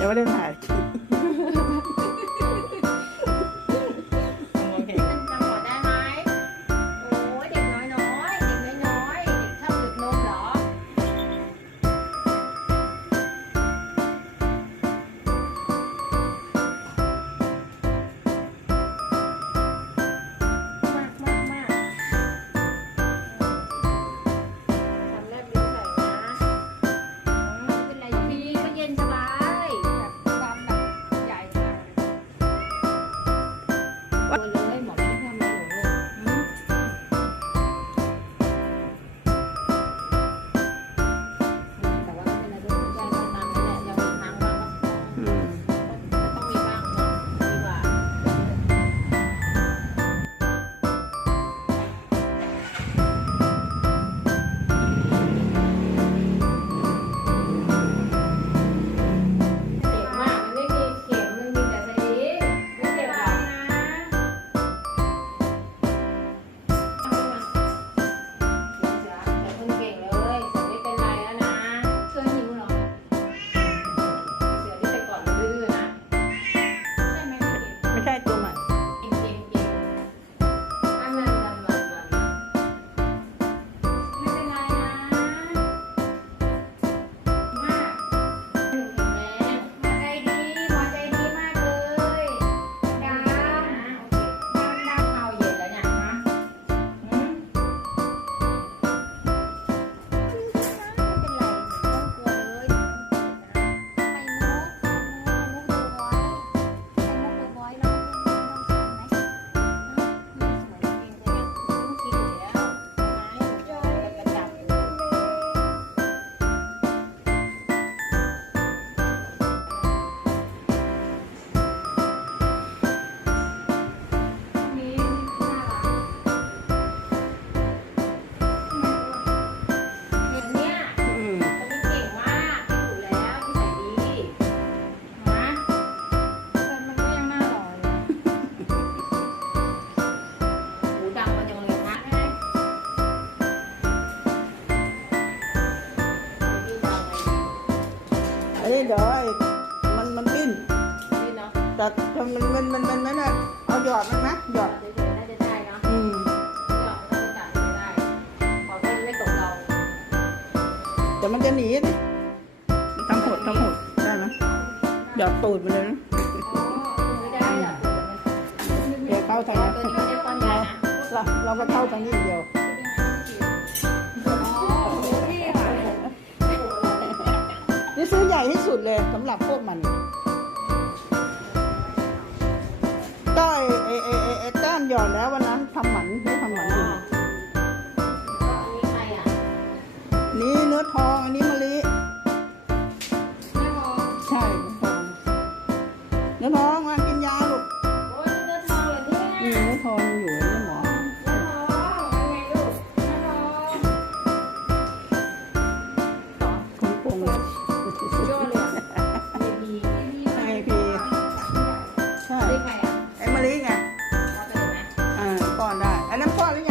ยังไม่ นนี้เดี๋ยวไอ้มันมันปิ้นดีเนาะแต่มันมันมันมันมันมันเอาหยอดมันนะหยอดเฉยๆน่าจะได้เนาะอืมเนาะน่าจะจ่ายไม่ได้ขอแค่ไม่ตกเราแต่มันจะหนีดิมันทำหดทำหดได้ไหมหยอดตูดมันเลยนะอ๋อไม่ได้อะเดี๋ยวเข้าทางนั้นตัวนี้ไม่ได้ป้อนยานะเราเราก็เข้าทางนี้อย่างเดียว สุดเลยสำหรับพวกมันก็ไอ้ไอ้ไอ้ไอ้ไอ้แต้มหยอดแล้ววันนั้นทำหมันไม่ทำหมันอยู่นี่ใครอะนี่เนื้อทองอันนี้ And I'm niya.